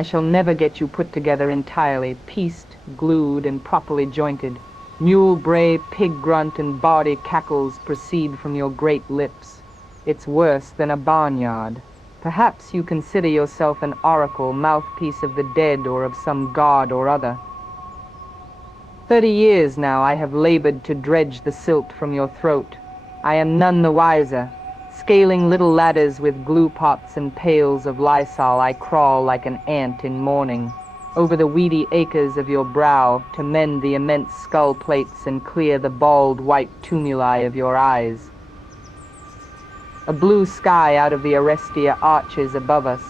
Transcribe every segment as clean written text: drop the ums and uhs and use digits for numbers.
I shall never get you put together entirely, pieced, glued, and properly jointed. Mule bray, pig grunt, and bawdy cackles proceed from your great lips. It's worse than a barnyard. Perhaps you consider yourself an oracle, mouthpiece of the dead or of some god or other. 30 years now I have labored to dredge the silt from your throat. I am none the wiser. Scaling little ladders with glue pots and pails of Lysol, I crawl like an ant in mourning over the weedy acres of your brow to mend the immense skull plates and clear the bald white tumuli of your eyes. A blue sky out of the Arestia arches above us.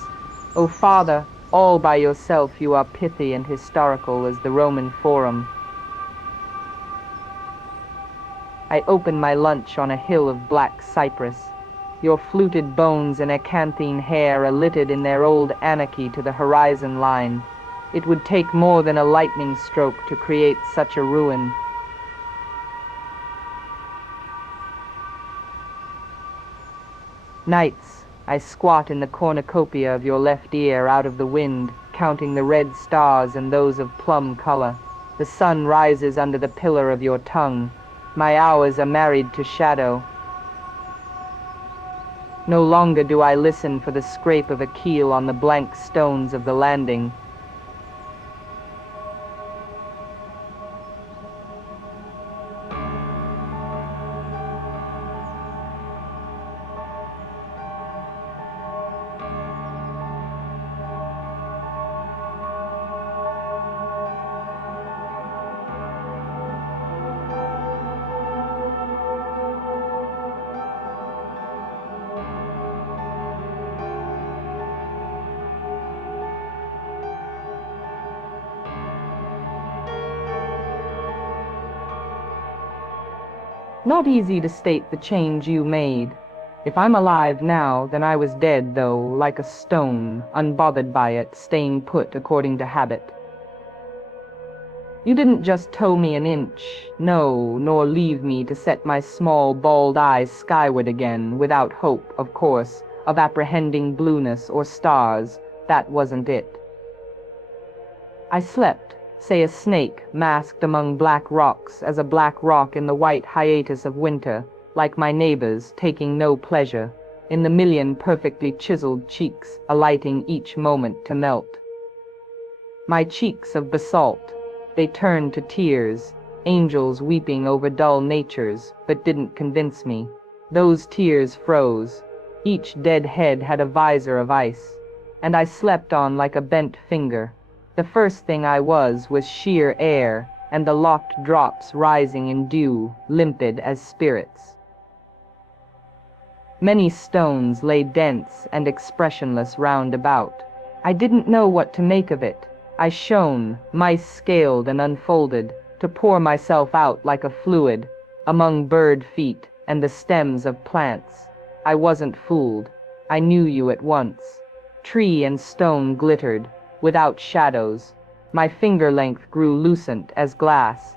O Father, all by yourself you are pithy and historical as the Roman Forum. I open my lunch on a hill of black cypress. Your fluted bones and acanthine hair are littered in their old anarchy to the horizon line. It would take more than a lightning stroke to create such a ruin. Nights, I squat in the cornucopia of your left ear out of the wind, counting the red stars and those of plum color. The sun rises under the pillar of your tongue. My hours are married to shadow. No longer do I listen for the scrape of a keel on the blank stones of the landing. Not easy to state the change you made. If I'm alive now, then I was dead, though, like a stone, unbothered by it, staying put according to habit. You didn't just tow me an inch, no, nor leave me to set my small, bald eyes skyward again, without hope, of course, of apprehending blueness or stars. That wasn't it. I slept. Say a snake masked among black rocks as a black rock in the white hiatus of winter, like my neighbors, taking no pleasure, in the million perfectly chiseled cheeks, alighting each moment to melt. My cheeks of basalt, they turned to tears, angels weeping over dull natures, but didn't convince me. Those tears froze. Each dead head had a visor of ice, and I slept on like a bent finger. The first thing I was sheer air, and the locked drops rising in dew, limpid as spirits. Many stones lay dense and expressionless round about. I didn't know what to make of it. I shone, mice-scaled and unfolded, to pour myself out like a fluid, among bird feet and the stems of plants. I wasn't fooled. I knew you at once. Tree and stone glittered, without shadows. My finger length grew lucent as glass.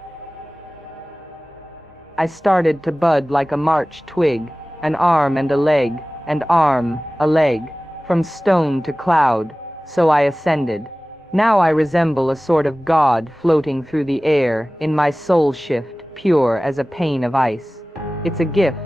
I started to bud like a March twig, an arm and a leg, and arm, a leg, from stone to cloud, so I ascended. Now I resemble a sort of god floating through the air, in my soul shift, pure as a pane of ice. It's a gift.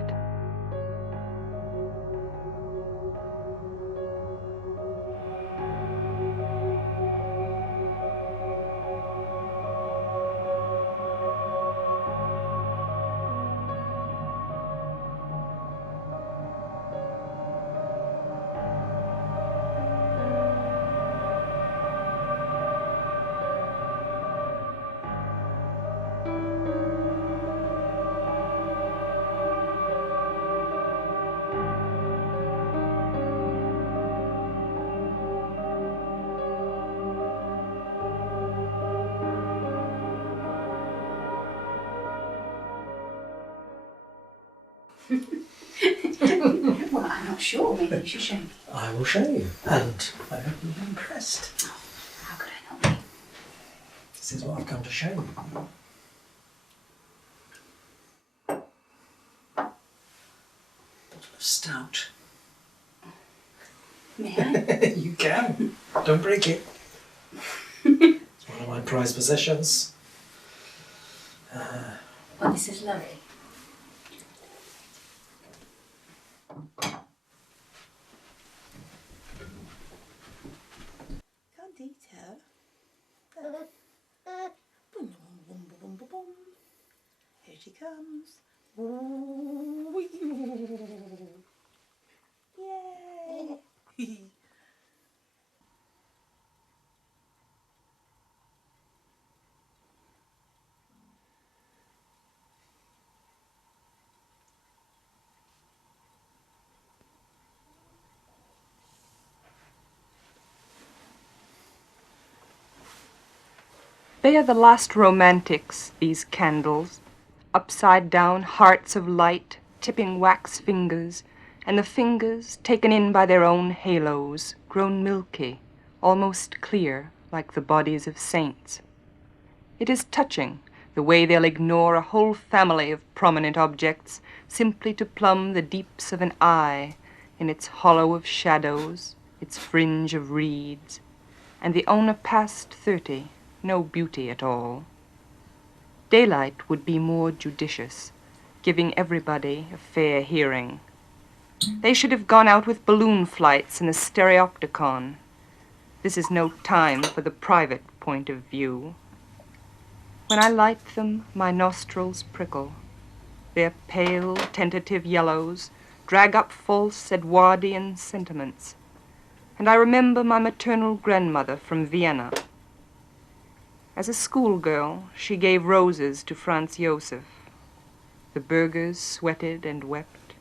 Well, I'm not sure. Maybe you should show me. I will show you, and I hope you'll be impressed. Oh, how could I not be? This is what I've come to show you. Bottle of stout. May I? You can. Don't break it. my prized possessions. Well, this is lovely. Candida. Boom, boom, boom, boom, boom, boom. Here she comes. Yay! They are the last romantics, these candles, upside-down hearts of light, tipping wax fingers, and the fingers, taken in by their own halos, grown milky, almost clear, like the bodies of saints. It is touching, the way they'll ignore a whole family of prominent objects simply to plumb the deeps of an eye in its hollow of shadows, its fringe of reeds, and the owner past 30, no beauty at all. Daylight would be more judicious, giving everybody a fair hearing. They should have gone out with balloon flights in a stereopticon. This is no time for the private point of view. When I light them, my nostrils prickle. Their pale, tentative yellows drag up false Edwardian sentiments. And I remember my maternal grandmother from Vienna. As a schoolgirl, she gave roses to Franz Josef. The burghers sweated and wept.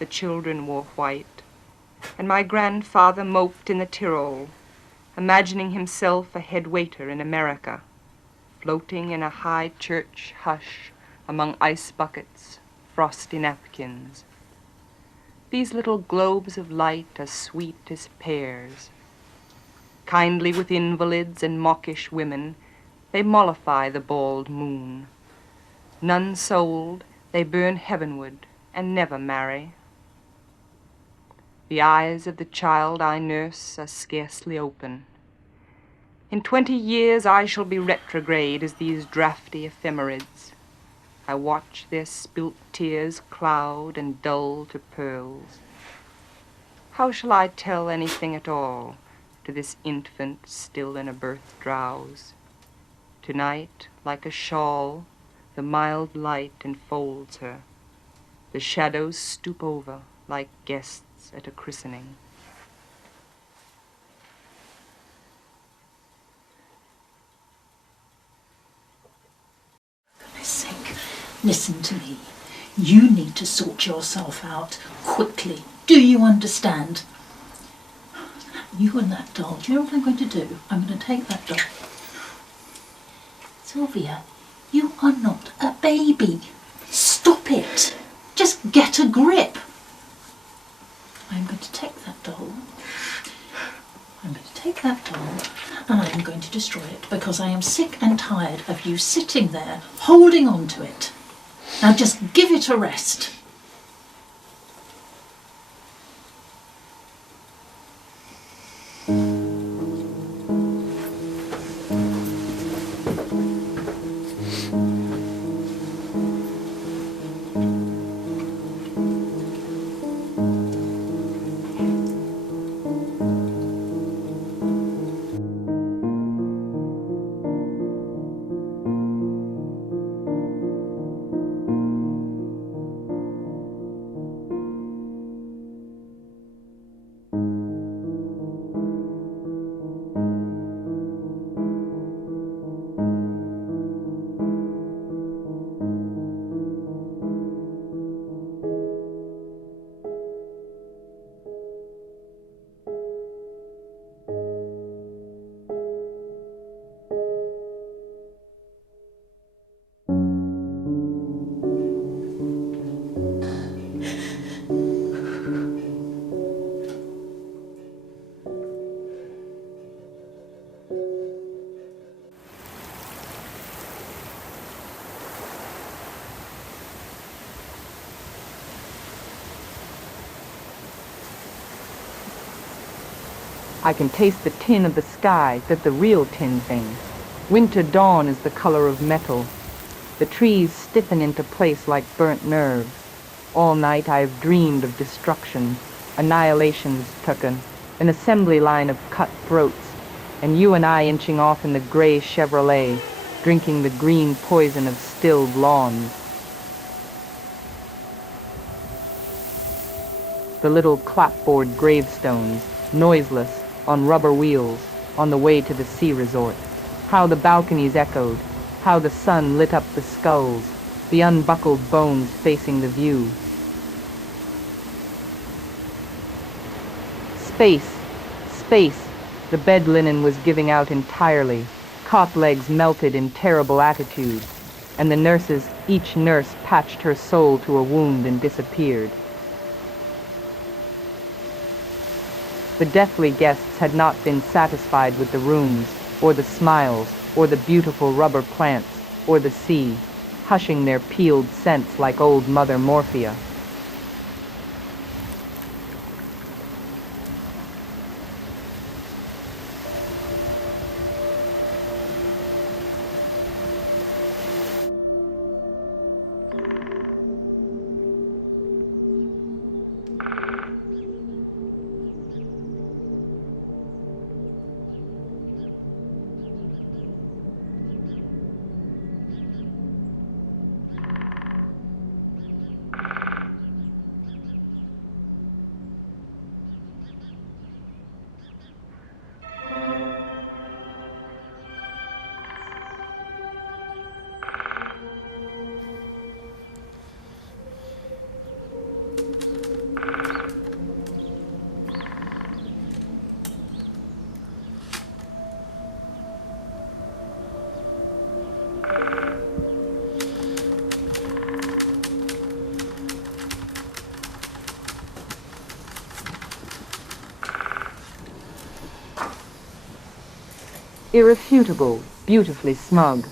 The children wore white. And my grandfather moped in the Tyrol, imagining himself a head waiter in America, floating in a high church hush among ice buckets, frosty napkins. These little globes of light are sweet as pears. Kindly with invalids and mawkish women, they mollify the bald moon. None sold, they burn heavenward and never marry. The eyes of the child I nurse are scarcely open. In 20 years I shall be retrograde as these draughty ephemerides. I watch their spilt tears cloud and dull to pearls. How shall I tell anything at all to this infant still in a birth drowse? Tonight, like a shawl, the mild light enfolds her. The shadows stoop over like guests at a christening. For goodness sake, listen to me. You need to sort yourself out quickly. Do you understand? You and that doll, do you know what I'm going to do? I'm going to take that doll. Sylvia, you are not a baby. Stop it. Just get a grip. I'm going to take that doll. I'm going to take that doll and I'm going to destroy it because I am sick and tired of you sitting there holding on to it. Now just give it a rest. I can taste the tin of the sky, that the real tin thing. Winter dawn is the color of metal. The trees stiffen into place like burnt nerves. All night I've dreamed of destruction, annihilation's tucken, an assembly line of cut throats, and you and I inching off in the gray Chevrolet, drinking the green poison of stilled lawns. The little clapboard gravestones, noiseless, on rubber wheels, on the way to the sea resort. How the balconies echoed, how the sun lit up the skulls, the unbuckled bones facing the view. Space, space, the bed linen was giving out entirely, cot legs melted in terrible attitudes, and the nurses, each nurse patched her soul to a wound and disappeared. The deathly guests had not been satisfied with the rooms, or the smiles, or the beautiful rubber plants, or the sea, hushing their peeled scents like old Mother Morphia. Irrefutable, beautifully smug.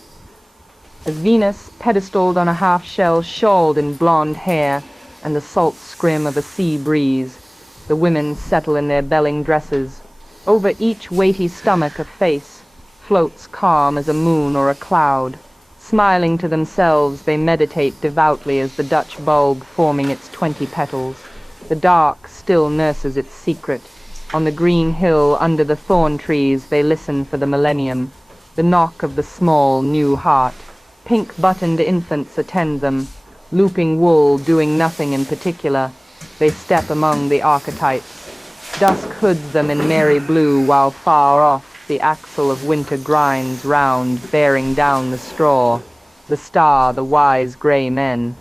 As Venus, pedestaled on a half-shell, shawled in blonde hair, and the salt scrim of a sea breeze, the women settle in their belling dresses. Over each weighty stomach a face floats calm as a moon or a cloud. Smiling to themselves, they meditate devoutly as the Dutch bulb forming its 20 petals. The dark still nurses its secret. On the green hill under the thorn trees they listen for the millennium, the knock of the small new heart. Pink-buttoned infants attend them, looping wool doing nothing in particular. They step among the archetypes. Dusk hoods them in merry blue while far off the axle of winter grinds round, bearing down the straw. The star, the wise grey men.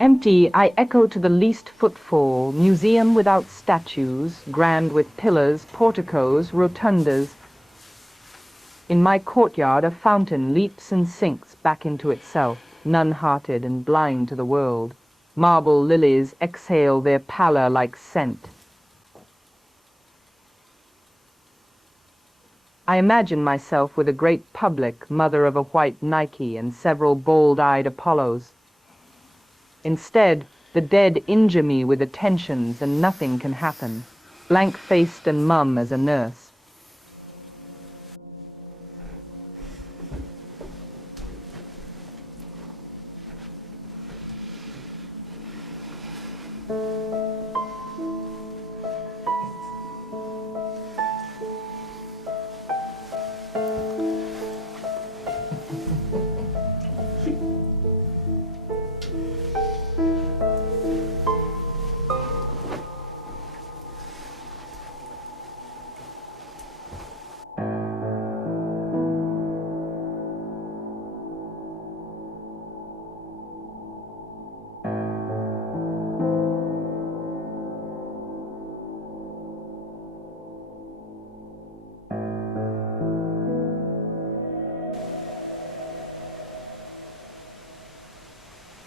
Empty, I echo to the least footfall, museum without statues, grand with pillars, porticos, rotundas. In my courtyard, a fountain leaps and sinks back into itself, nun-hearted and blind to the world. Marble lilies exhale their pallor like scent. I imagine myself with a great public, mother of a white Nike and several bold-eyed Apollos. Instead, the dead injure me with attentions and nothing can happen, blank-faced and mum as a nurse.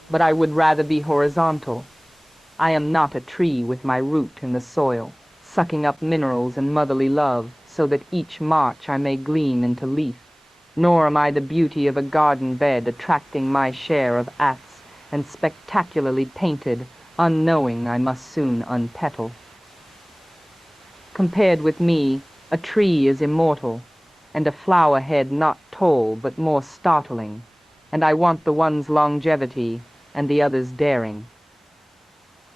but I would rather be horizontal. I am not a tree with my root in the soil, sucking up minerals and motherly love, so that each March I may gleam into leaf. Nor am I the beauty of a garden bed, attracting my share of asps, and spectacularly painted, unknowing I must soon unpetal. Compared with me, a tree is immortal, and a flower head not tall but more startling, and I want the one's longevity and the other's daring.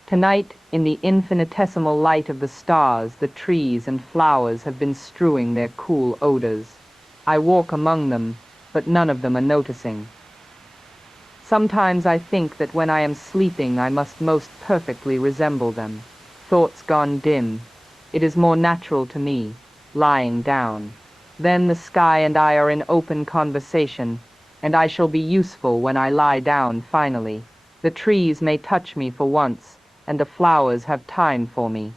Tonight, in the infinitesimal light of the stars, the trees and flowers have been strewing their cool odors. I walk among them, but none of them are noticing. Sometimes I think that when I am sleeping I must most perfectly resemble them. Thoughts gone dim. It is more natural to me, lying down. Then the sky and I are in open conversation, and I shall be useful when I lie down finally. The trees may touch me for once, and the flowers have time for me.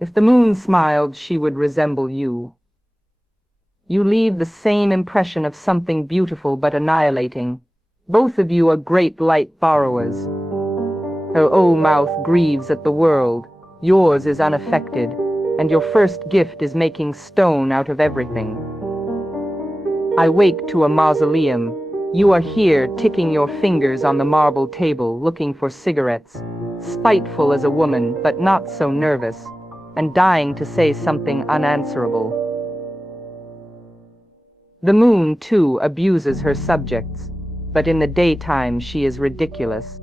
If the moon smiled, she would resemble you. You leave the same impression of something beautiful but annihilating. Both of you are great light borrowers. Her old mouth grieves at the world. Yours is unaffected, and your first gift is making stone out of everything. I wake to a mausoleum. You are here, ticking your fingers on the marble table, looking for cigarettes, spiteful as a woman, but not so nervous, and dying to say something unanswerable. The moon, too, abuses her subjects, but in the daytime she is ridiculous.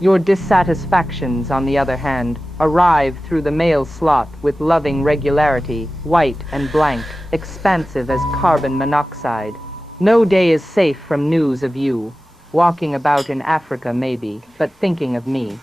Your dissatisfactions, on the other hand, arrive through the mail slot with loving regularity, white and blank, expansive as carbon monoxide. No day is safe from news of you, walking about in Africa maybe, but thinking of me.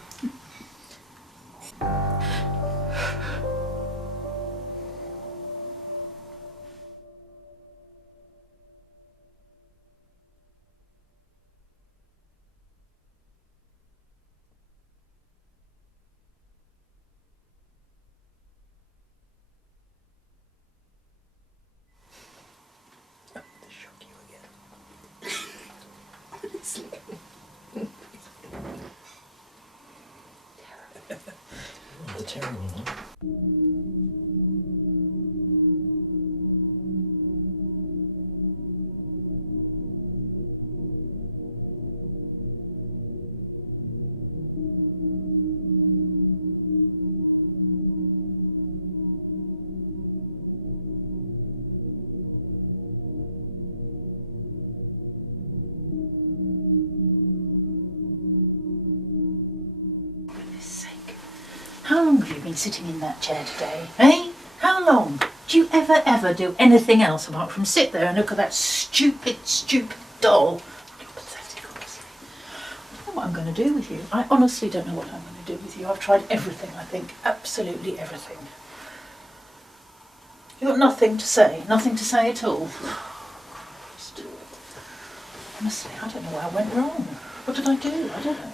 They shock you again. The terrible one. How How long have you been sitting in that chair today, eh? How long? Do you ever do anything else apart from sit there and look at that stupid doll? You're pathetic, honestly. I don't know what I'm going to do with you. I honestly don't know what I'm going to do with you. I've tried everything, I think. Absolutely everything. You've got nothing to say. Nothing to say at all. Christ. Honestly, I don't know where I went wrong. What did I do? I don't know.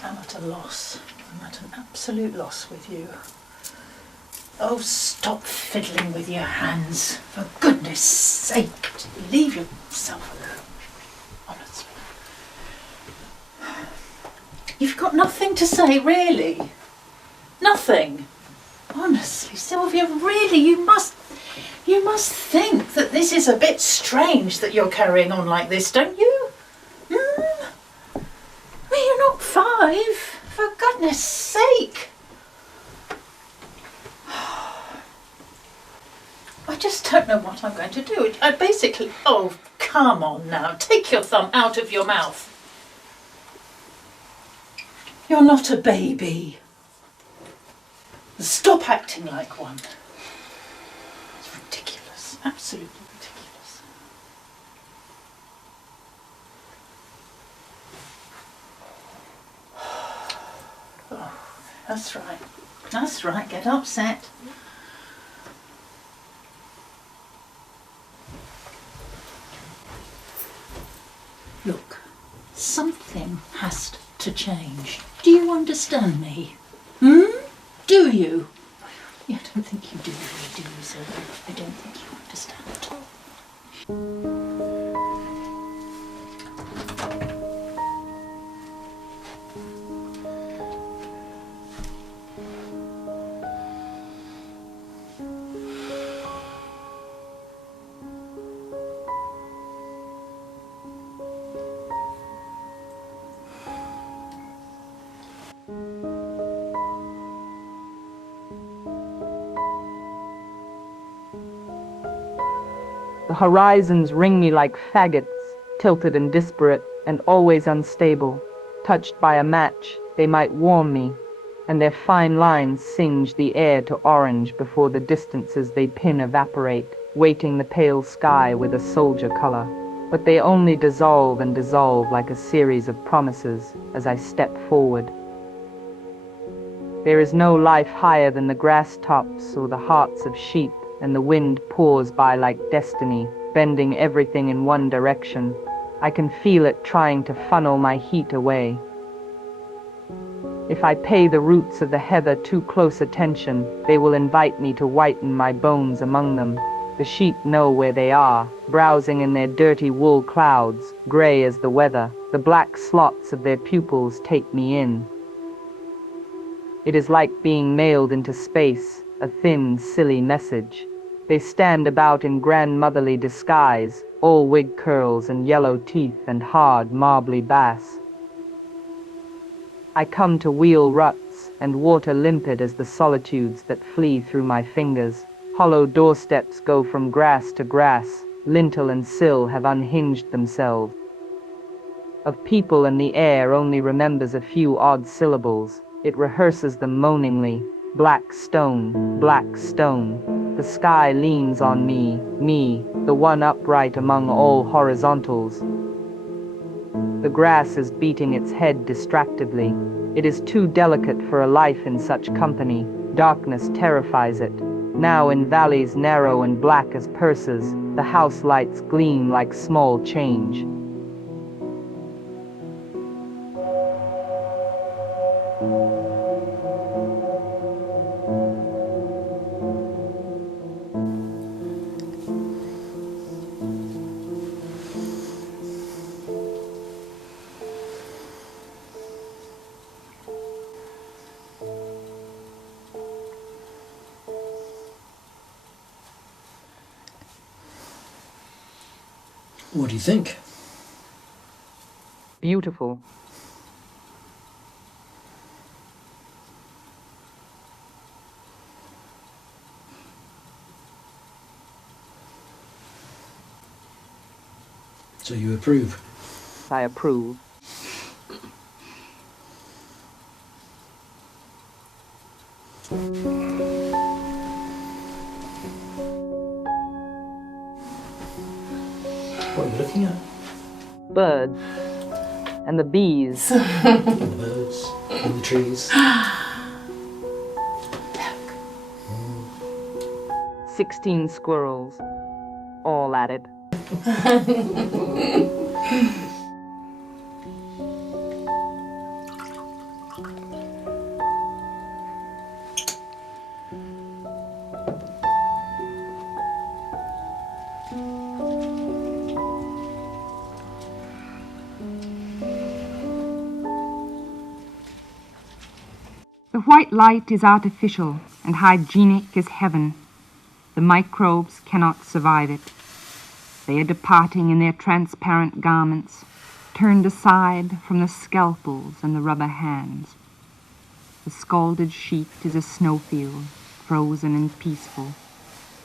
I'm at a loss. I'm at an absolute loss with you. Oh, stop fiddling with your hands. For goodness sake, leave yourself alone. Honestly. You've got nothing to say, really. Nothing. Honestly, Sylvia, really, you must think that this is a bit strange that you're carrying on like this, don't you? Well, you're not 5, for goodness sake. I just don't know what I'm going to do. I basically, oh, come on now, take your thumb out of your mouth. You're not a baby. Stop acting like one. It's ridiculous, absolutely ridiculous. Oh, that's right, get upset. Look, something has to change. Do you understand me? Do you? Yeah, I don't think you do really, do you, Sylvia? I don't think you understand at all. The horizons ring me like faggots, tilted and disparate and always unstable. Touched by a match, they might warm me, and their fine lines singe the air to orange before the distances they pin evaporate, weighting the pale sky with a soldier color. But they only dissolve and dissolve like a series of promises as I step forward. There is no life higher than the grass tops or the hearts of sheep, and the wind pours by like destiny, bending everything in one direction. I can feel it trying to funnel my heat away. If I pay the roots of the heather too close attention, they will invite me to whiten my bones among them. The sheep know where they are, browsing in their dirty wool clouds, gray as the weather. The black slots of their pupils take me in. It is like being mailed into space, a thin, silly message. They stand about in grandmotherly disguise, all wig curls and yellow teeth and hard, marbly bass. I come to wheel ruts and water limpid as the solitudes that flee through my fingers. Hollow doorsteps go from grass to grass, lintel and sill have unhinged themselves. Of people and the air only remembers a few odd syllables. It rehearses them moaningly. Black stone, black stone. The sky leans on me, the one upright among all horizontals. The grass is beating its head distractedly. It is too delicate for a life in such company. Darkness terrifies it. Now in valleys narrow and black as purses, the house lights gleam like small change. What do you think? Beautiful. So you approve? I approve. What are you looking at? Birds. And the bees. And the birds, and the trees. 16 squirrels. All at it. The white light is artificial and hygienic as heaven. The microbes cannot survive it. They are departing in their transparent garments, turned aside from the scalpels and the rubber hands. The scalded sheet is a snowfield, frozen and peaceful.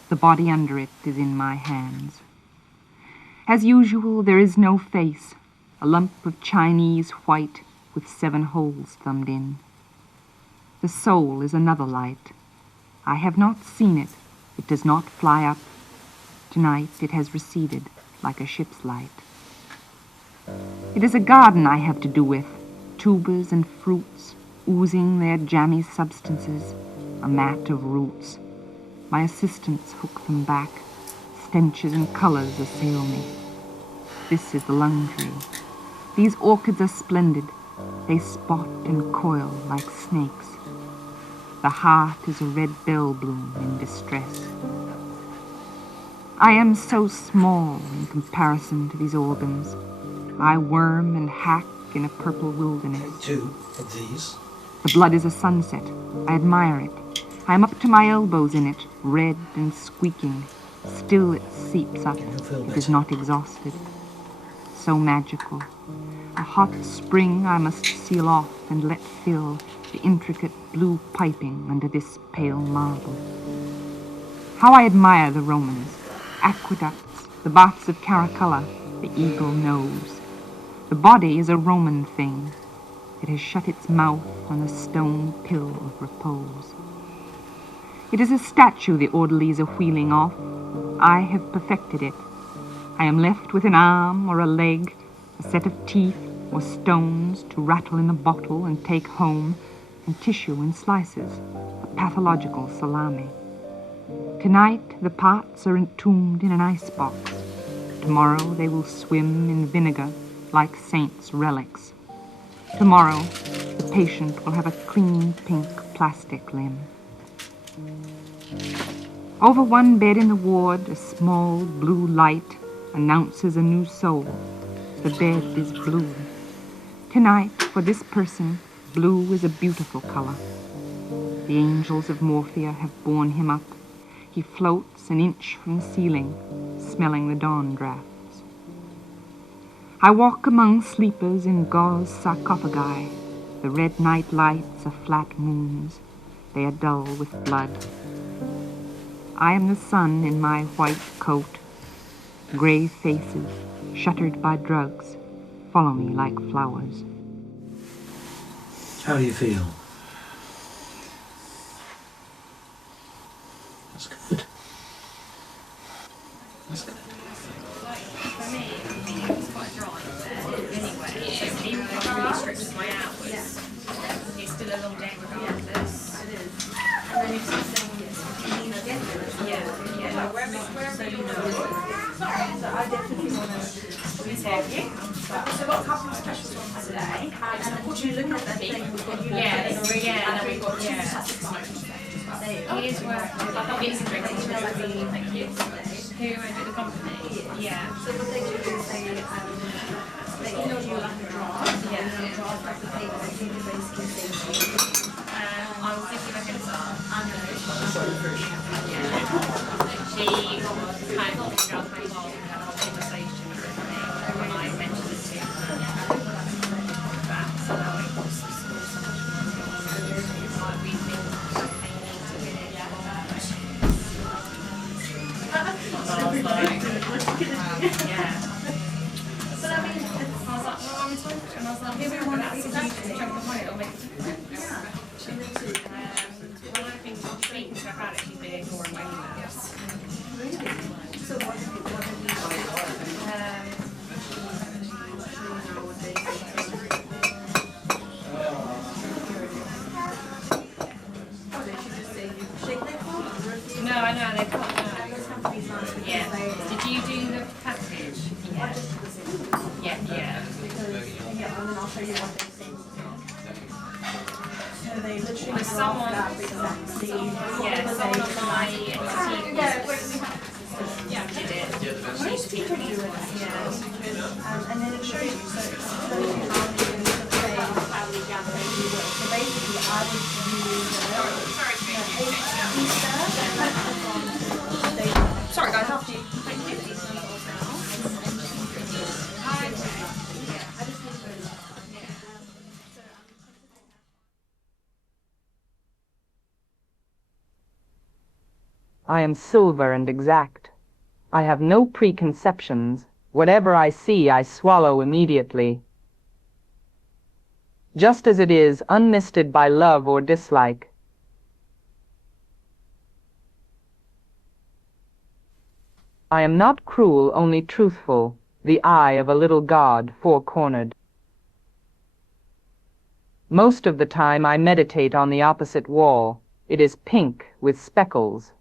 The body under it is in my hands. As usual, there is no face, a lump of Chinese white with 7 holes thumbed in. The soul is another light. I have not seen it. It does not fly up. Tonight it has receded like a ship's light. It is a garden I have to do with, tubers and fruits, oozing their jammy substances, a mat of roots. My assistants hook them back. Stenches and colors assail me. This is the lung tree. These orchids are splendid. They spot and coil like snakes. The heart is a red bell bloom in distress. I am so small in comparison to these organs. I worm and hack in a purple wilderness. 2 of these. The blood is a sunset. I admire it. I am up to my elbows in it, red and squeaking. Still it seeps up. It is not exhausted. So magical. A hot spring I must seal off and let fill the intricate blue piping under this pale marble. How I admire the Romans. Aqueducts, the baths of Caracalla, the eagle nose. The body is a Roman thing. It has shut its mouth on the stone pill of repose. It is a statue the orderlies are wheeling off. I have perfected it. I am left with an arm or a leg, a set of teeth or stones to rattle in a bottle and take home, and tissue in slices, a pathological salami. Tonight the parts are entombed in an icebox. Tomorrow they will swim in vinegar like saints' relics. Tomorrow the patient will have a clean pink plastic limb. Over one bed in the ward, a small blue light announces a new soul. The bed is blue. Tonight, for this person, blue is a beautiful color. The angels of Morphia have borne him up. He floats an inch from the ceiling, smelling the dawn drafts. I walk among sleepers in gauze sarcophagi. The red night lights are flat moons. They are dull with blood. I am the sun in my white coat. Gray faces, shuttered by drugs, follow me like flowers. How do you feel? That's good. That's good. For me, it's quite dry anyway, so even if I really stretch my hours, it's still a long day regardless. It is. And then if something so you know. So I definitely want to have you. So we've got a couple of special ones today. And unfortunately, looking at that thing, we've got and then we've got two Here's where it's thank you. Who are the company? Yeah. So what they do is they email you like a draft. Yeah. And a draft of the paper that you basically say. I will think you a heads up. I know. She kind of just went along and had a whole conversation with me when I mentioned it to her. That, so now it was like we think they need to get it. I was like, yeah. they literally draft that exactly the Yeah, she did. most people do it actually. And then it shows you, so it shows you how many years of phase you work. So basically I would use Easter. Sorry guys, after you. I am silver and exact. I have no preconceptions. Whatever I see, I swallow immediately. Just as it is, unmisted by love or dislike. I am not cruel, only truthful, the eye of a little god, four-cornered. Most of the time I meditate on the opposite wall. It is pink with speckles.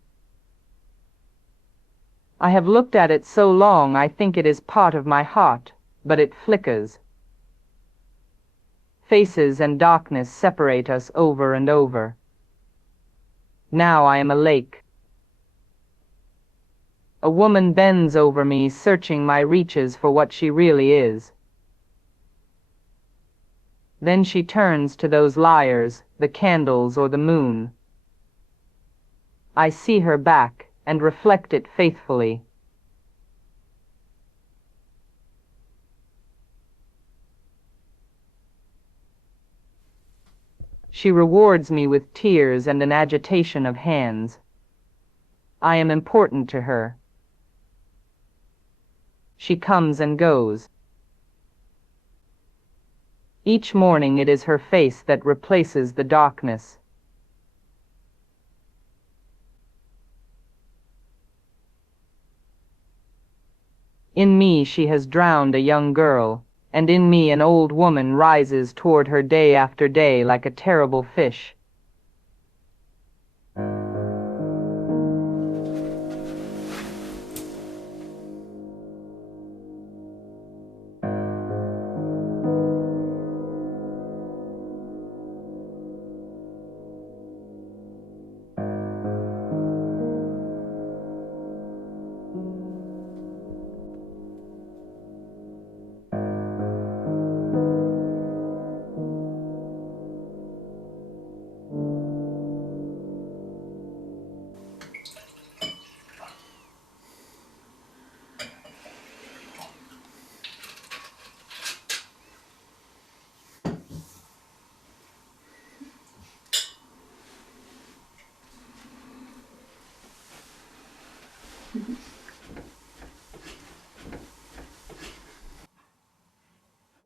I have looked at it so long I think it is part of my heart, but it flickers. Faces and darkness separate us over and over. Now I am a lake. A woman bends over me, searching my reaches for what she really is. Then she turns to those liars, the candles or the moon. I see her back and reflect it faithfully. She rewards me with tears and an agitation of hands. I am important to her. She comes and goes. Each morning it is her face that replaces the darkness. In me she has drowned a young girl, and in me an old woman rises toward her day after day like a terrible fish.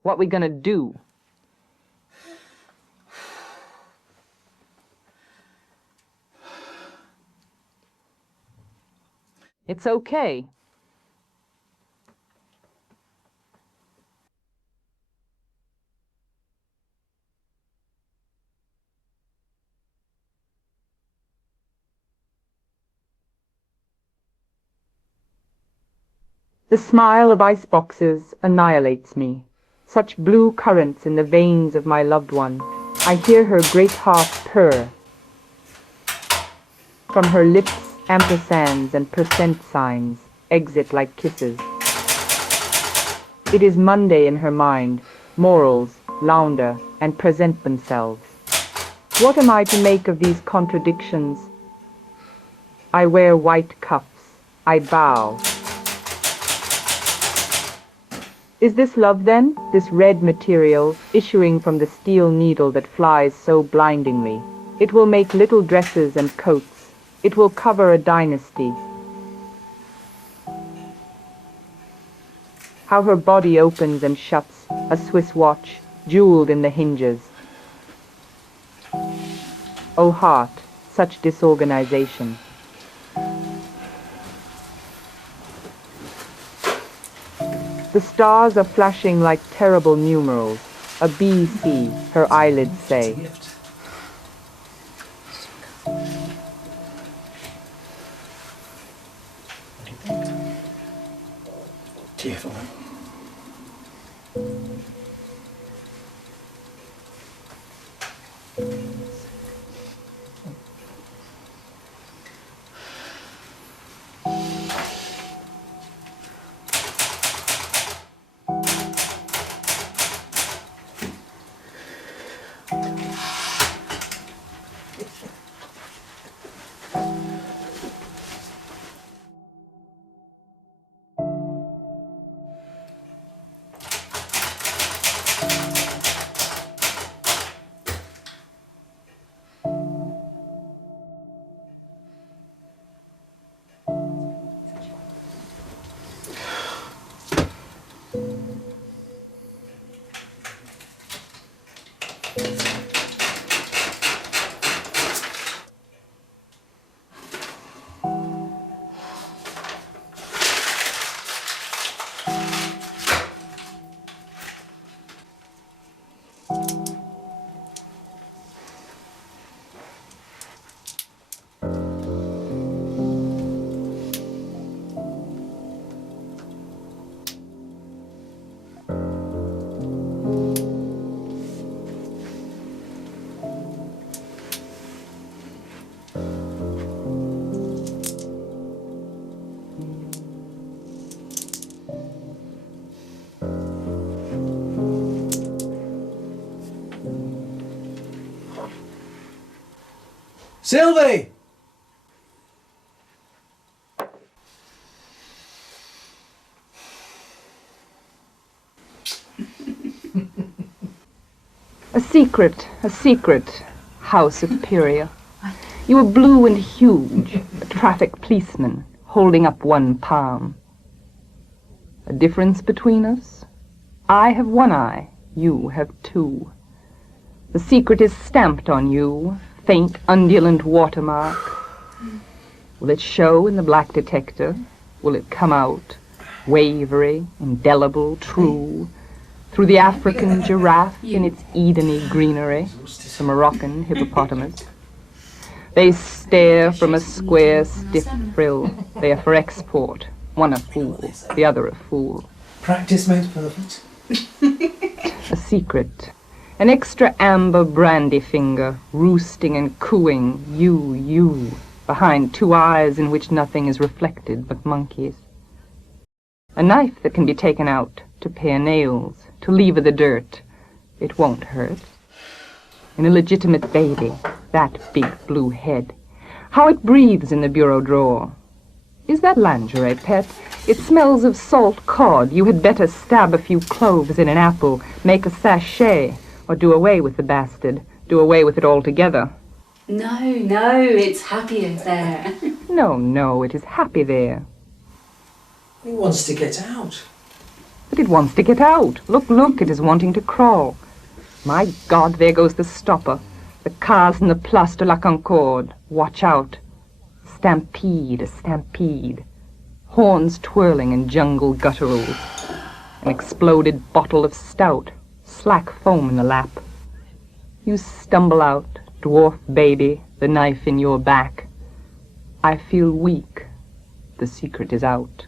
What we gonna do? It's okay. The smile of iceboxes annihilates me. Such blue currents in the veins of my loved one. I hear her great heart purr. From her lips, ampersands and percent signs exit like kisses. It is Monday in her mind. Morals, launder, and present themselves. What am I to make of these contradictions? I wear white cuffs. I bow. Is this love then, this red material issuing from the steel needle that flies so blindingly? It will make little dresses and coats. It will cover a dynasty. How her body opens and shuts, a Swiss watch, jeweled in the hinges. O heart, such disorganization. The stars are flashing like terrible numerals. A BC, her eyelids say. Tearful. Sylvie! A secret, how superior. You were blue and huge, a traffic policeman, holding up one palm. A difference between us? I have one eye, you have two. The secret is stamped on you, faint undulant watermark. Will it show in the black detector? Will it come out, wavery, indelible, true, through the African giraffe in its Edeny greenery, the Moroccan hippopotamus? They stare from a square, stiff frill. They are for export. One a fool, the other a fool. Practice makes perfect. A secret. An extra amber brandy finger, roosting and cooing, you, behind two eyes in which nothing is reflected but monkeys. A knife that can be taken out to pare nails, to lever the dirt. It won't hurt. An illegitimate baby, that big blue head. How it breathes in the bureau drawer. Is that lingerie, pet? It smells of salt cod. You had better stab a few cloves in an apple, make a sachet, or do away with the bastard. Do away with it altogether. No, it's happier there. No, it is happy there. He wants to get out. But it wants to get out. Look, it is wanting to crawl. My God, there goes the stopper. The cars in the Place de la Concorde. Watch out. Stampede, a stampede. Horns twirling in jungle gutturals. An exploded bottle of stout. Slack foam in the lap. You stumble out, dwarf baby, the knife in your back. I feel weak. The secret is out.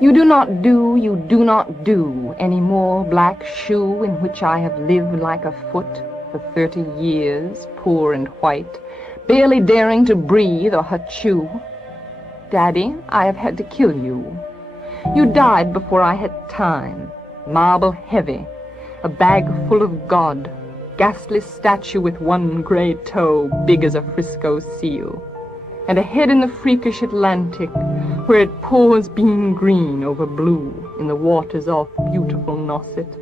You do not do any more black shoe in which I have lived like a foot for 30 years, poor and white, barely daring to breathe or chew. Daddy, I have had to kill you. You died before I had time, marble heavy, a bag full of God, ghastly statue with one gray toe big as a Frisco seal, and a head in the freakish Atlantic, where it pours bean green over blue in the waters off beautiful Nosset.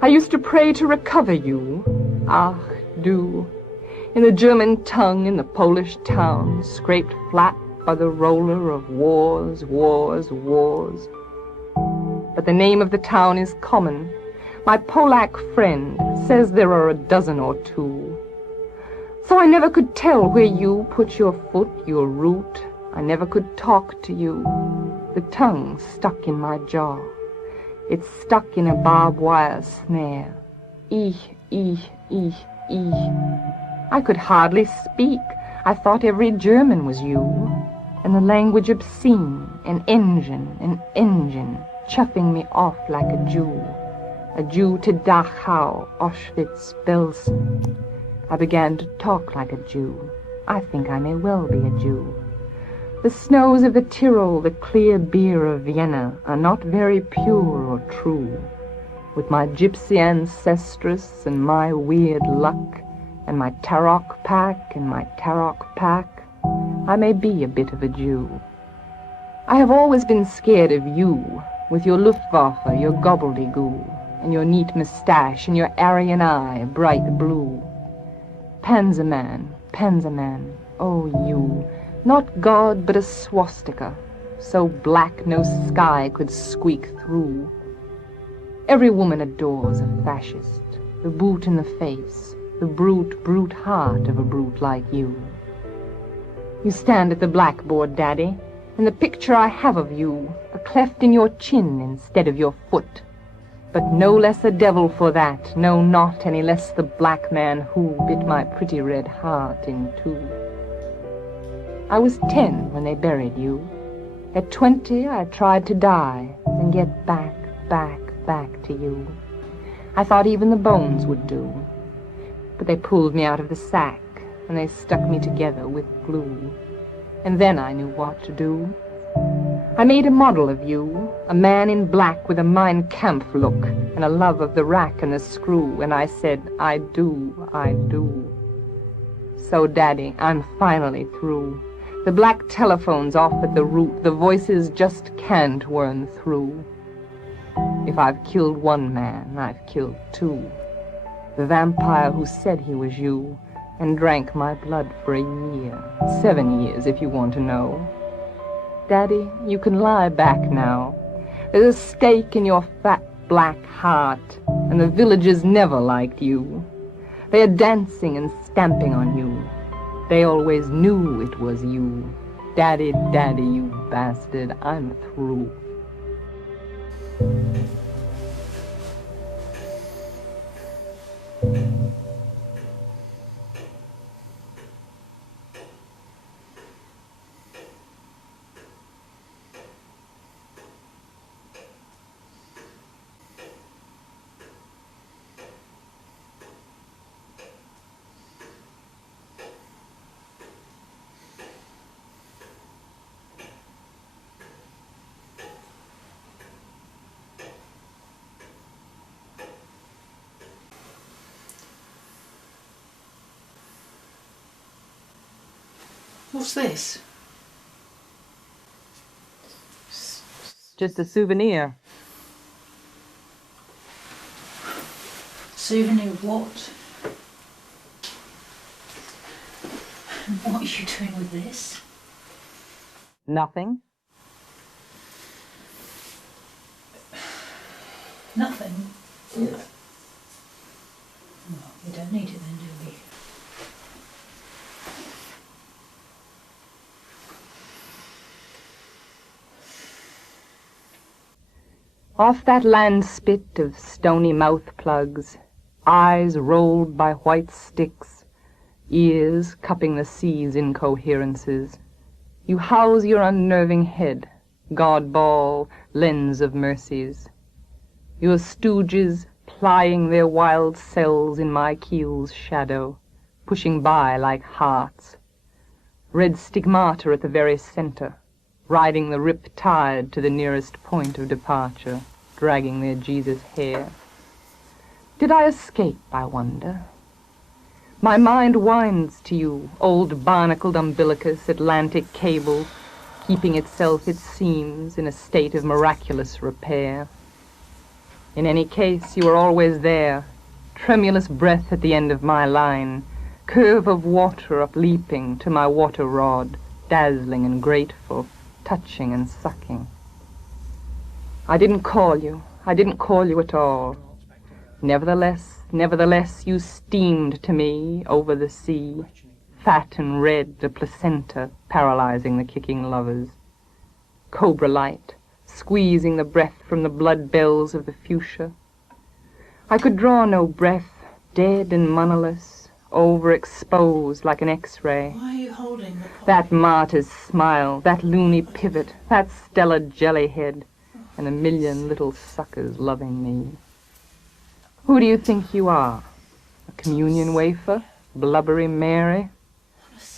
I used to pray to recover you, ach du, in the German tongue in the Polish town, scraped flat by the roller of wars. But the name of the town is common. My Polack friend says there are a dozen or two. So I never could tell where you put your foot, your root. I never could talk to you. The tongue stuck in my jaw. It's stuck in a barbed wire snare. Ich. I could hardly speak. I thought every German was you. and the language obscene, an engine, chuffing me off like a Jew to Dachau, Auschwitz, Belsen. I began to talk like a Jew. I think I may well be a Jew. The snows of the Tyrol, the clear beer of Vienna, are not very pure or true. With my gypsy ancestress and my weird luck, and my Tarok pack and my Tarok pack, I may be a bit of a Jew. I have always been scared of you, with your Luftwaffe, your gobbledygoo, and your neat moustache, and your Aryan eye, bright blue. Panzerman, oh you, not God but a swastika, so black no sky could squeak through. Every woman adores a fascist, the boot in the face, the brute heart of a brute like you. You stand at the blackboard, Daddy, and the picture I have of you, a cleft in your chin instead of your foot. But no less a devil for that, no, not any less the black man who bit my pretty red heart in two. I was 10 when they buried you. At 20 I tried to die and get back to you. I thought even the bones would do. But they pulled me out of the sack and they stuck me together with glue. And then I knew what to do. I made a model of you, a man in black with a Mein Kampf look and a love of the rack and the screw, and I said, I do. So, Daddy, I'm finally through. The black telephone's off at the root, the voices just can't whirn through. If I've killed one man, I've killed two. The vampire who said he was you and drank my blood for a year, 7 years if you want to know. Daddy, you can lie back now. There's a stake in your fat black heart, and the villagers never liked you. They are dancing and stamping on you. They always knew it was you. Daddy, you bastard, I'm through. What's this? Just a souvenir. Souvenir of what? And what are you doing with this? Nothing. Nothing? Well, we don't need it then, do we? Off that land spit of stony mouth plugs, eyes rolled by white sticks, ears cupping the sea's incoherences, you house your unnerving head, god ball, lens of mercies. Your stooges plying their wild cells in my keel's shadow, pushing by like hearts. Red stigmata at the very center, riding the rip tide to the nearest point of departure, dragging their Jesus hair. Did I escape, I wonder? My mind winds to you, old barnacled umbilicus, Atlantic cable, keeping itself, it seems, in a state of miraculous repair. In any case, you are always there, tremulous breath at the end of my line, curve of water upleaping to my water rod, dazzling and grateful, touching and sucking. I didn't call you at all. Nevertheless, you steamed to me over the sea, fat and red, the placenta paralyzing the kicking lovers. Cobra light, squeezing the breath from the blood bells of the fuchsia. I could draw no breath, dead and moneyless, overexposed like an X-ray. Why are you holding the pot? That martyr's smile, that loony pivot, that stellar jellyhead, and a million little suckers loving me. Who do you think you are? A communion wafer? Blubbery Mary?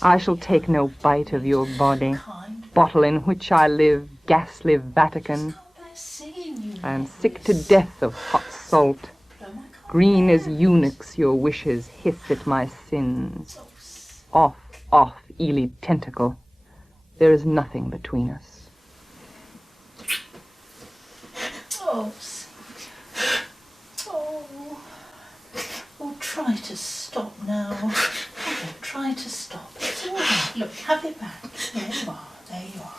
I shall take no bite of your body, bottle in which I live, ghastly Vatican. I am sick to death of hot salt. Green as eunuchs your wishes hiss at my sins. Off, off, Ely tentacle. There is nothing between us. Oh, oh, try to stop now. Oh, try to stop. It's all right. Look, have it back. There you are. There you are.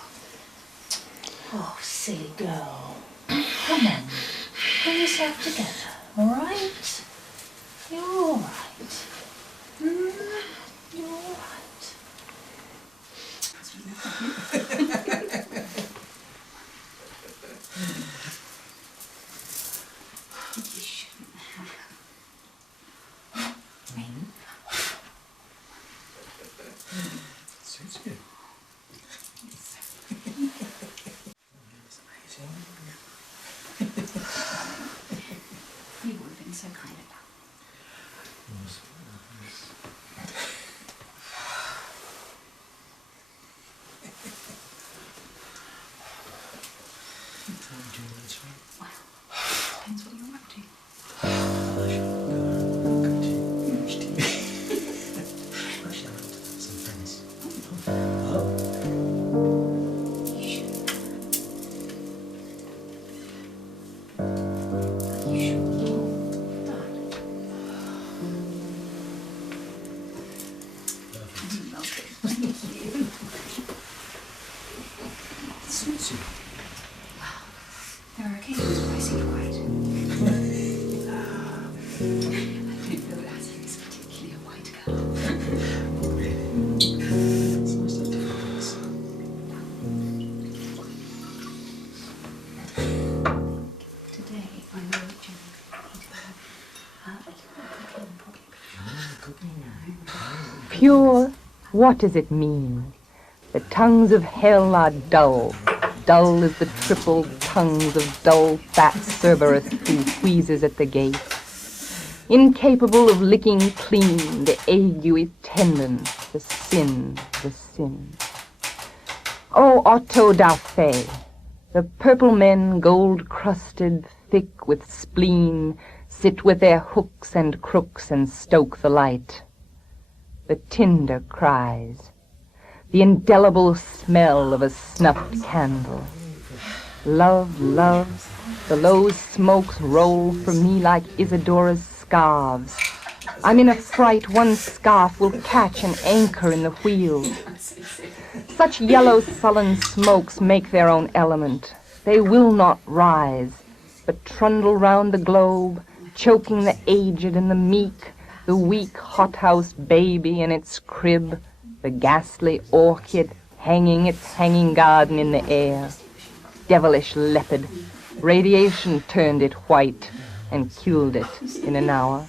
Oh, silly girl. Come on. Pull yourself together. All right? You're all right. You're all right. Suits you. It's amazing. You would have been so kind of that. Depends what you're up to. Some friends. You should. Suits you. There are occasions when I seem quiet. I don't know that Hattie is particularly a white girl. Not really. It's nice to have different things. Today, I know that Jenny needed a little cooking probably. Pure, what does it mean? The tongues of hell are dull. Dull as the triple tongues of dull, fat Cerberus who wheezes at the gate. Incapable of licking clean the ague tendon, the sin, the sin. O Otto da Fe, the purple men, gold-crusted, thick with spleen, sit with their hooks and crooks and stoke the light. The tinder cries. The indelible smell of a snuffed candle. Love, love, the low smokes roll from me like Isidora's scarves. I'm in a fright one scarf will catch an anchor in the wheel. Such yellow sullen smokes make their own element. They will not rise, but trundle round the globe, choking the aged and the meek, the weak hothouse baby in its crib, the ghastly orchid hanging its hanging garden in the air. Devilish leopard, radiation turned it white and killed it in an hour.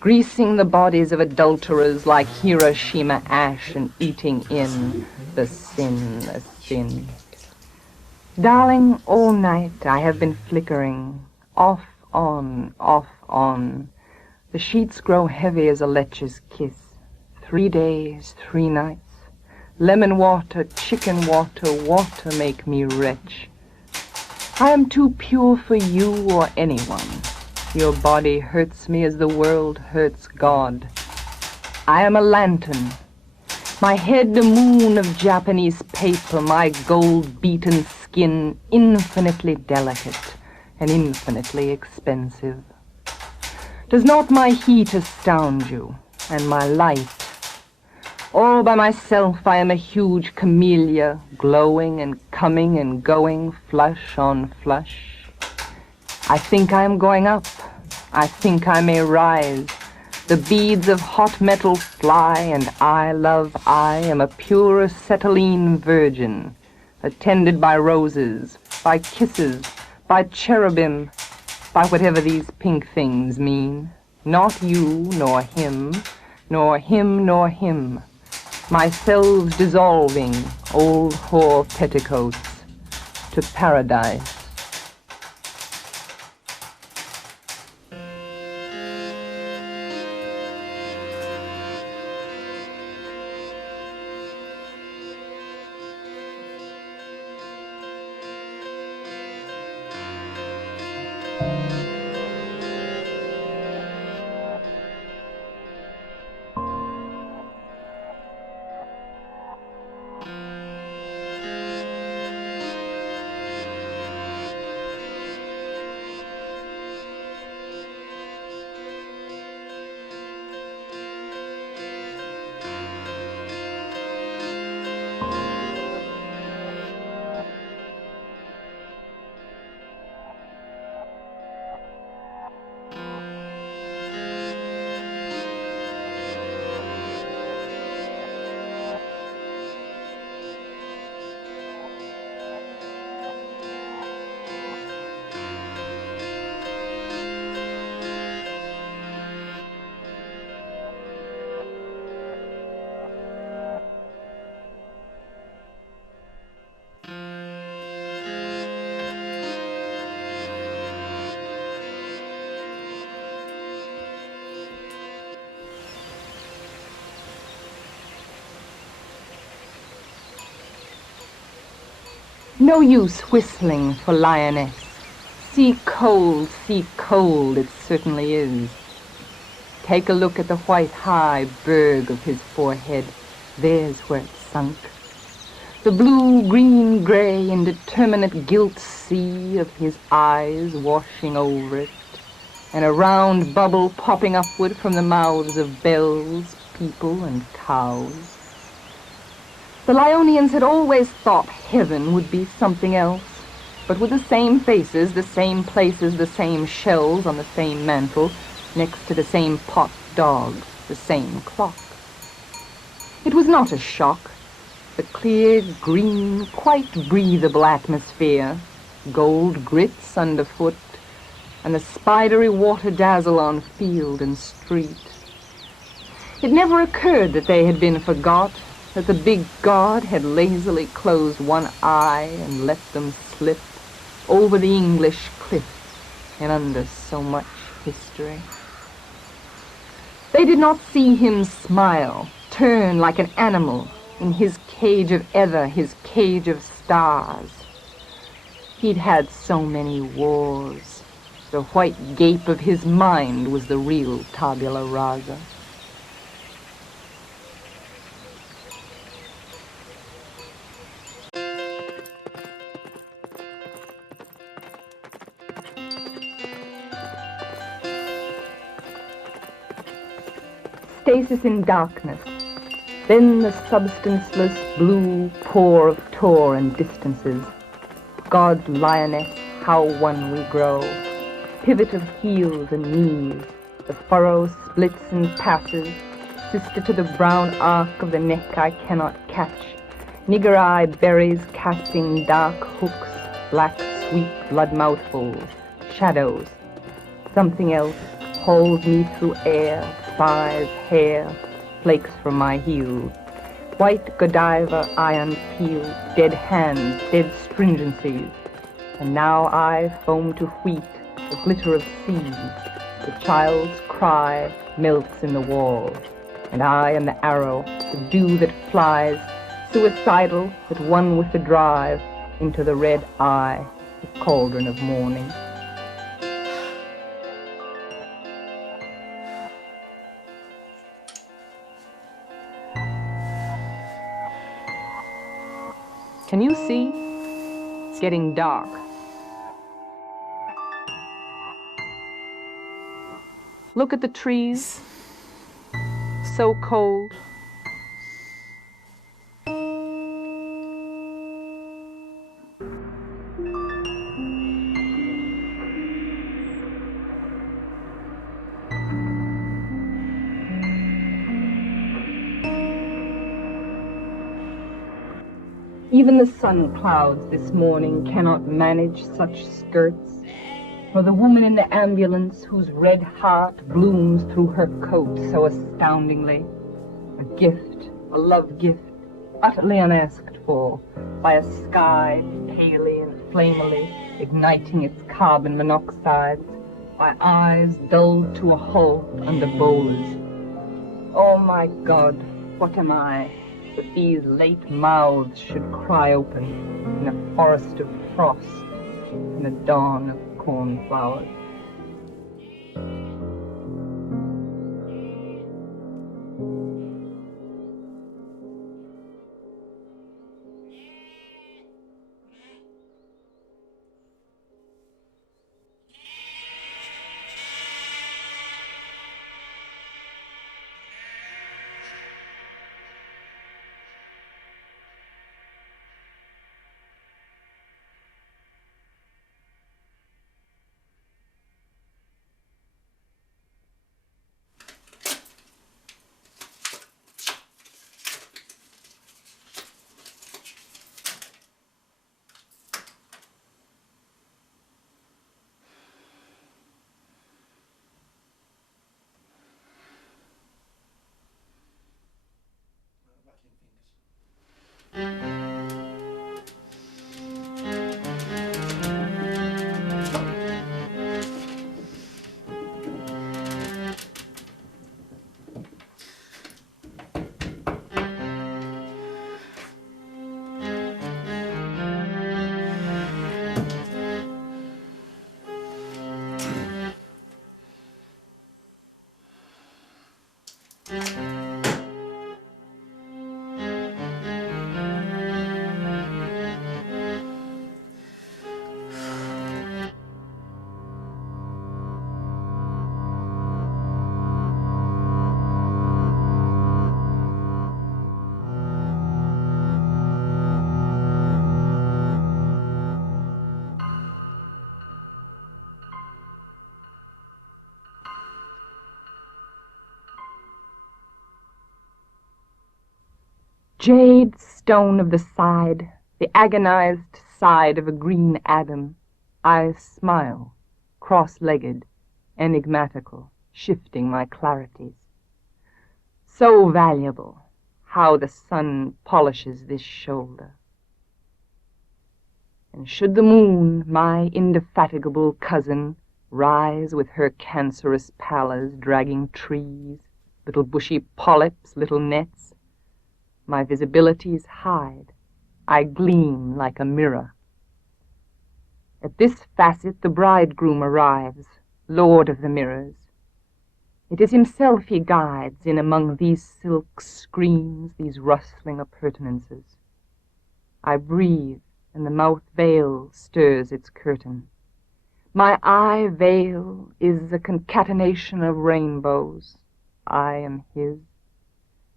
Greasing the bodies of adulterers like Hiroshima ash and eating in the sin, the sin. Darling, all night I have been flickering, off, on, off, on. The sheets grow heavy as a lecher's kiss. 3 days, 3 nights. Lemon water, chicken water, water make me wretch. I am too pure for you or anyone. Your body hurts me as the world hurts God. I am a lantern. My head a moon of Japanese paper, my gold-beaten skin infinitely delicate and infinitely expensive. Does not my heat astound you, and my light? All by myself I am a huge camellia, glowing and coming and going, flush on flush. I think I am going up. I think I may rise. The beads of hot metal fly, and I, love, I am a pure acetylene virgin, attended by roses, by kisses, by cherubim, by whatever these pink things mean. Not you, nor him, nor him, my cells dissolving, old whore petticoats, to paradise. No use whistling for lioness. Sea cold, it certainly is. Take a look at the white high berg of his forehead. There's where it sunk. The blue, green, gray, indeterminate gilt sea of his eyes washing over it, and a round bubble popping upward from the mouths of bells, people, and cows. The Lionians had always thought heaven would be something else, but with the same faces, the same places, the same shells on the same mantel, next to the same pot dog, the same clock. It was not a shock. The clear, green, quite breathable atmosphere, gold grits underfoot, and the spidery water dazzle on field and street. It never occurred that they had been forgot, that the big God had lazily closed one eye and let them slip over the English cliff and under so much history. They did not see him smile, turn like an animal in his cage of ether, his cage of stars. He'd had so many wars. The white gape of his mind was the real tabula rasa. Stasis in darkness, then the substanceless blue pour of Tor and distances. God, lioness, how one we grow. Pivot of heels and knees, the furrow splits and passes, sister to the brown arc of the neck I cannot catch. Nigger eye berries casting dark hooks, black sweet blood mouthfuls, shadows. Something else holds me through air, thighs, hair, flakes from my heels. White Godiva iron peels, dead hands, dead stringencies. And now I foam to wheat, the glitter of seeds. The child's cry melts in the wall. And I am the arrow, the dew that flies, suicidal, but one with the drive, into the red eye, the cauldron of morning. Can you see? It's getting dark. Look at the trees. So cold. Even the sun clouds this morning cannot manage such skirts. For the woman in the ambulance whose red heart blooms through her coat so astoundingly. A gift, a love gift, utterly unasked for, by a sky palely and flamily igniting its carbon monoxides, by eyes dulled to a halt under bowlers. Oh my God, what am I, that these late mouths should cry open in a forest of frost, in a dawn of cornflowers? Jade stone of the side, the agonized side of a green Adam, I smile, cross-legged, enigmatical, shifting my clarities. So valuable, how the sun polishes this shoulder. And should the moon, my indefatigable cousin, rise with her cancerous pallors dragging trees, little bushy polyps, little nets, my visibilities hide. I gleam like a mirror. At this facet the bridegroom arrives, lord of the mirrors. It is himself he guides in among these silk screens, these rustling appurtenances. I breathe, and the mouth veil stirs its curtain. My eye veil is a concatenation of rainbows. I am his.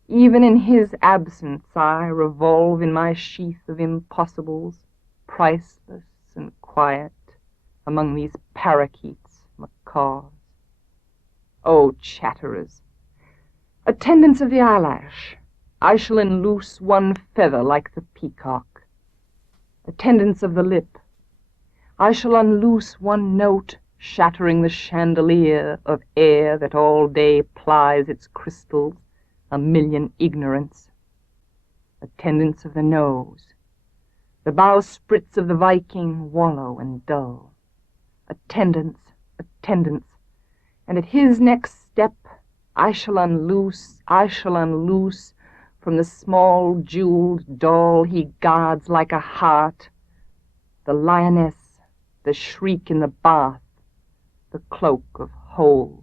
Even in his absence I revolve in my sheath of impossibles, priceless and quiet, among these parakeets, macaws. Oh, chatterers! Attendants of the eyelash, I shall unloose one feather like the peacock. Attendants of the lip, I shall unloose one note, shattering the chandelier of air that all day plies its crystals, a million ignorants. Attendants of the nose, the bowsprits of the Viking wallow and dull. Attendants, attendants, and at his next step I shall unloose from the small jeweled doll he guards like a heart, the lioness, the shriek in the bath, the cloak of holes.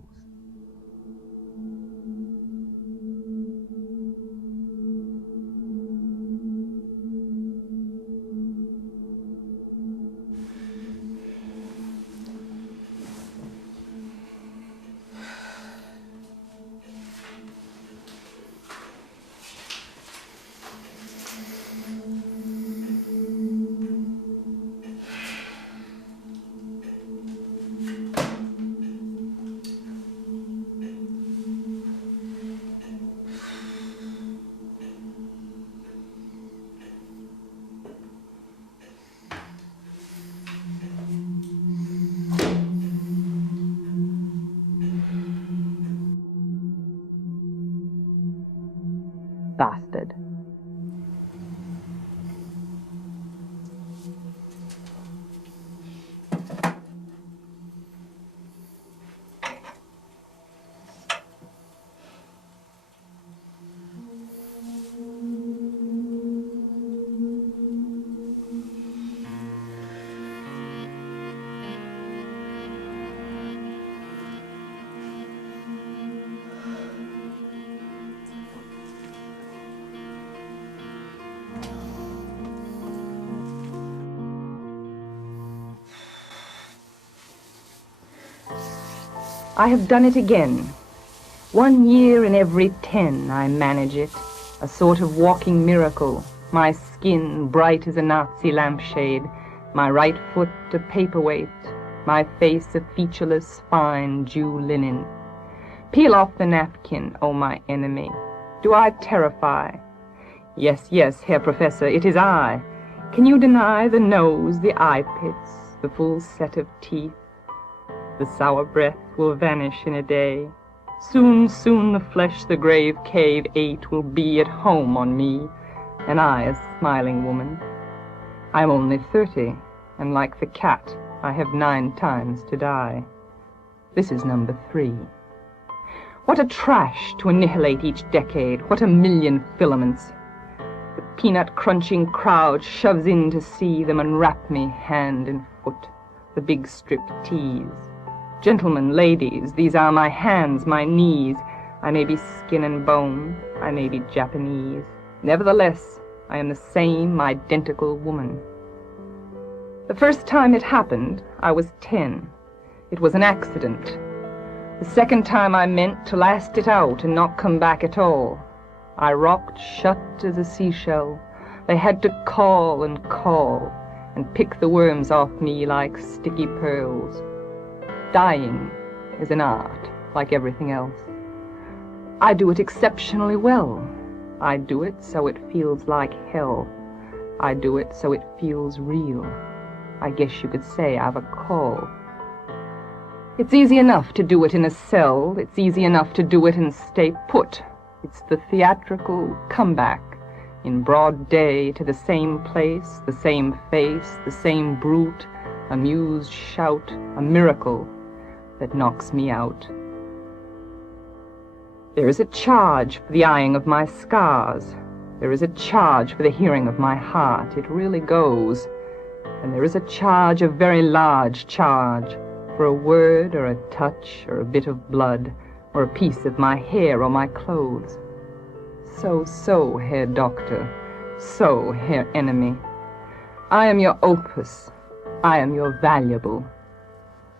I have done it again. 1 year in every 10 I manage it, a sort of walking miracle. My skin bright as a Nazi lampshade, my right foot a paperweight, my face a featureless, fine Jew linen. Peel off the napkin, O my enemy. Do I terrify? Yes, yes, Herr Professor, it is I. Can you deny the nose, the eye pits, the full set of teeth? The sour breath will vanish in a day. Soon, soon the flesh the grave cave ate will be at home on me, and I a smiling woman. I am only 30, and like the cat, I have 9 times to die. This is number 3. What a trash to annihilate each decade, what a million filaments. The peanut-crunching crowd shoves in to see them unwrap me hand and foot, the big strip tease. Gentlemen, ladies, these are my hands, my knees. I may be skin and bone, I may be Japanese. Nevertheless, I am the same identical woman. The first time it happened, I was 10. It was an accident. The second time I meant to last it out and not come back at all. I rocked shut as a seashell. They had to call and pick the worms off me like sticky pearls. Dying is an art, like everything else. I do it exceptionally well. I do it so it feels like hell. I do it so it feels real. I guess you could say I've a call. It's easy enough to do it in a cell. It's easy enough to do it and stay put. It's the theatrical comeback in broad day to the same place, the same face, the same brute, amused shout, a miracle that knocks me out. There is a charge for the eyeing of my scars. There is a charge for the hearing of my heart. It really goes. And there is a charge, a very large charge, for a word or a touch or a bit of blood or a piece of my hair or my clothes. So, Herr Doctor, so, Herr Enemy. I am your opus. I am your valuable.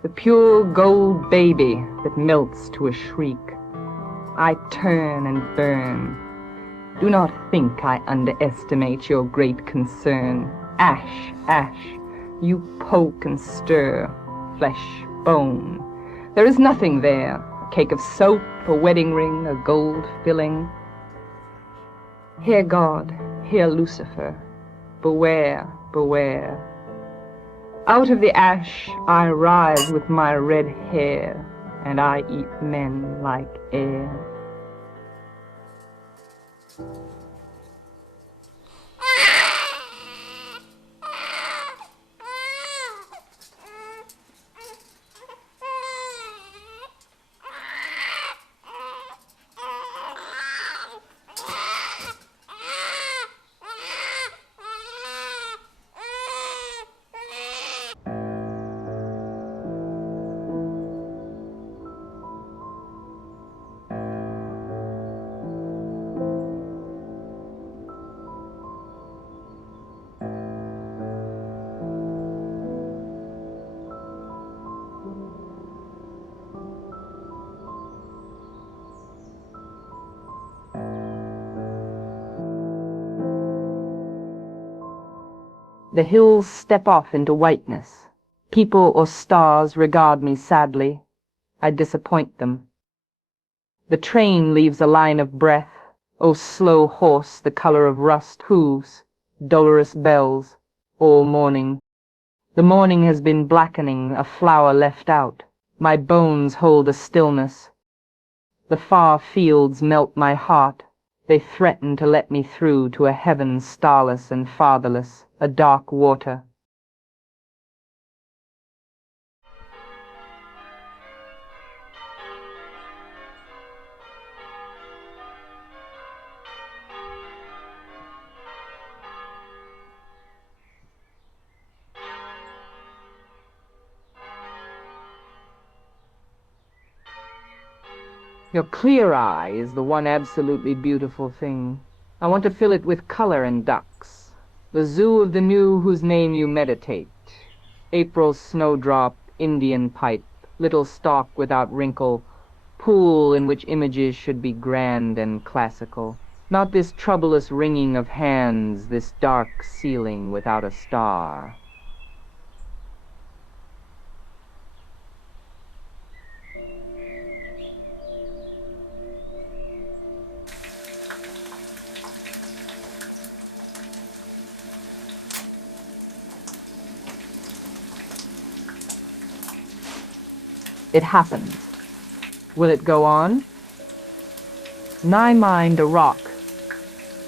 The pure gold baby that melts to a shriek. I turn and burn. Do not think I underestimate your great concern. Ash, ash, you poke and stir, flesh, bone. There is nothing there, a cake of soap, a wedding ring, a gold filling. Hear God, hear Lucifer, beware, beware. Out of the ash I rise with my red hair, and I eat men like air. The hills step off into whiteness. People or stars regard me sadly. I disappoint them. The train leaves a line of breath. O slow horse, the color of rust, hooves, dolorous bells, all morning. The morning has been blackening, a flower left out. My bones hold a stillness. The far fields melt my heart. They threaten to let me through to a heaven starless and fatherless, a dark water. Your clear eye is the one absolutely beautiful thing. I want to fill it with color and ducks. The zoo of the new whose name you meditate. April snowdrop, Indian pipe, little stalk without wrinkle, pool in which images should be grand and classical. Not this troublous wringing of hands, this dark ceiling without a star. It happens. Will it go on? My mind a rock.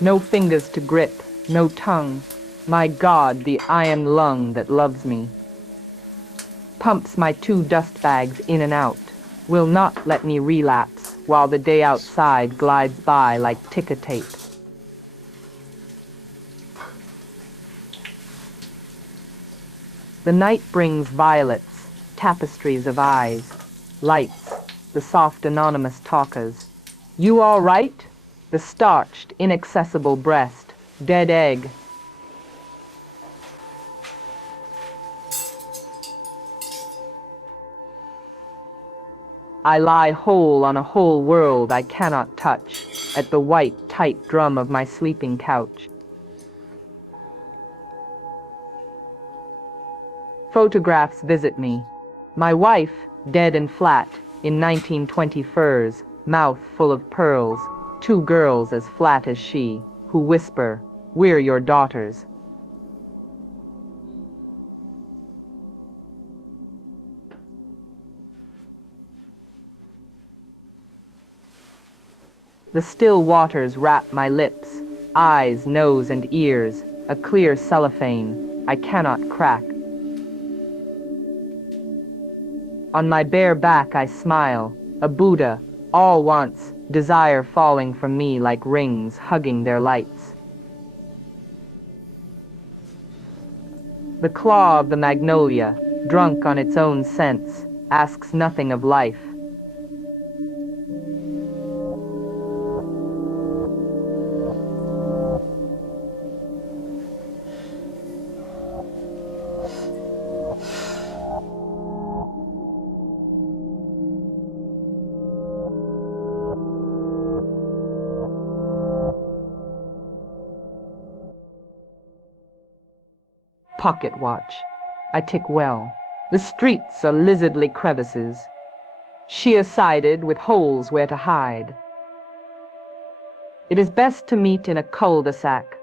No fingers to grip, no tongue. My God, the iron lung that loves me. Pumps my 2 dust bags in and out. Will not let me relapse while the day outside glides by like ticker tape. The night brings violets, tapestries of eyes, lights, the soft anonymous talkers. You all right? The starched, inaccessible breast, dead egg. I lie whole on a whole world I cannot touch, at the white, tight drum of my sleeping couch. Photographs visit me. My wife, dead and flat, in 1920 furs, mouth full of pearls, 2 girls as flat as she, who whisper, "We're your daughters." The still waters wrap my lips, eyes, nose, and ears, a clear cellophane I cannot crack. On my bare back I smile, a Buddha, all wants, desire falling from me like rings hugging their lights. The claw of the magnolia, drunk on its own scents, asks nothing of life. Pocket watch. I tick well. The streets are lizardly crevices, sheer-sided with holes where to hide. It is best to meet in a cul-de-sac,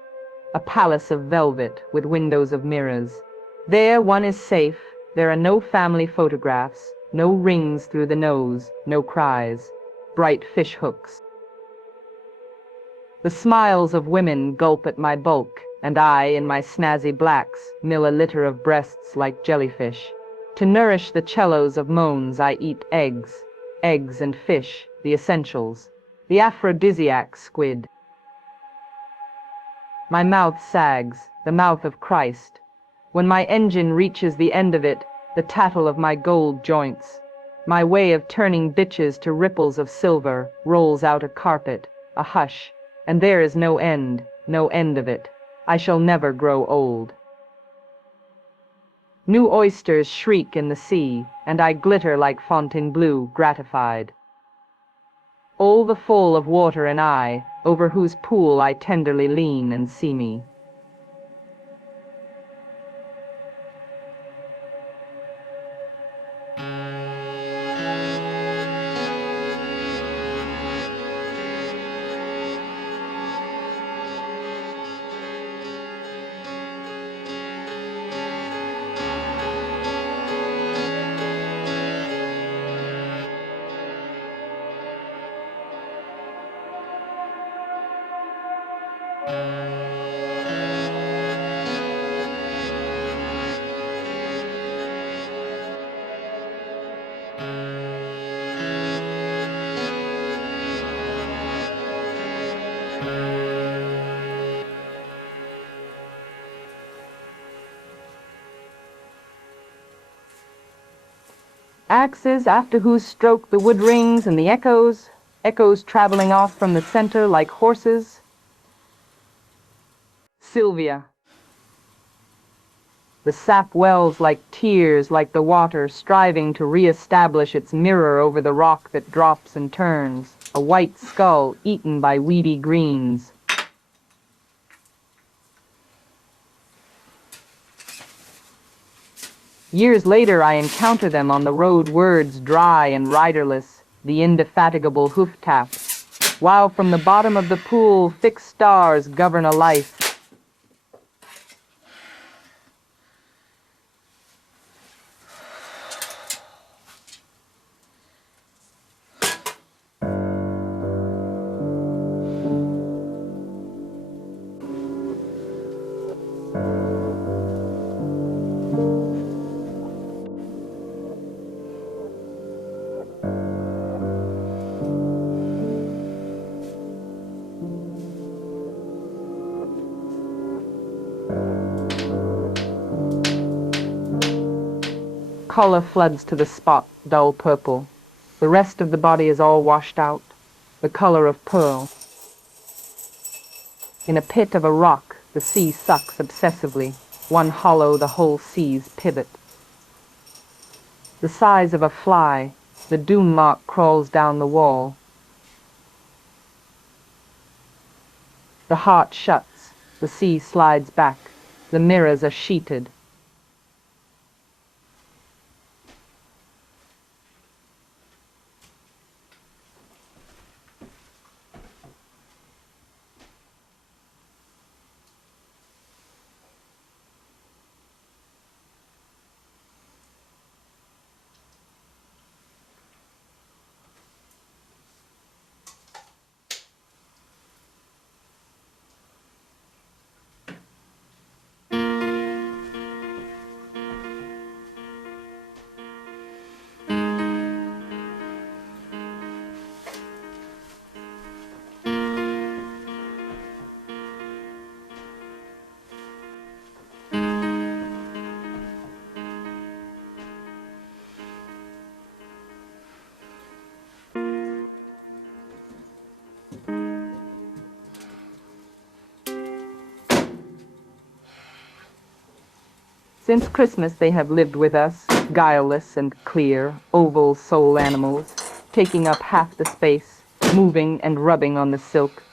a palace of velvet with windows of mirrors. There one is safe. There are no family photographs, no rings through the nose, no cries, bright fish hooks. The smiles of women gulp at my bulk, and I, in my snazzy blacks, mill a litter of breasts like jellyfish. To nourish the cellos of moans, I eat eggs and fish, the essentials, the aphrodisiac squid. My mouth sags, the mouth of Christ. When my engine reaches the end of it, the tattle of my gold joints, my way of turning bitches to ripples of silver, rolls out a carpet, a hush, and there is no end of it. I shall never grow old. New oysters shriek in the sea, and I glitter like Fontainebleau, gratified. All the full of water and I, over whose pool I tenderly lean and see me. Axes after whose stroke the wood rings and the echoes traveling off from the center like horses. Sylvia. The sap wells like tears, like the water striving to re-establish its mirror over the rock that drops and turns, a white skull eaten by weedy greens. Years later I encounter them on the road, words dry and riderless, the indefatigable hoof taps, while from the bottom of the pool fixed stars govern a life. Color floods to the spot, dull purple. The rest of the body is all washed out, the color of pearl. In a pit of a rock, the sea sucks obsessively. One hollow, the whole sea's pivot. The size of a fly, the doom mark crawls down the wall. The heart shuts, the sea slides back, the mirrors are sheeted. Since Christmas they have lived with us, guileless and clear, oval soul animals, taking up half the space, moving and rubbing on the silk.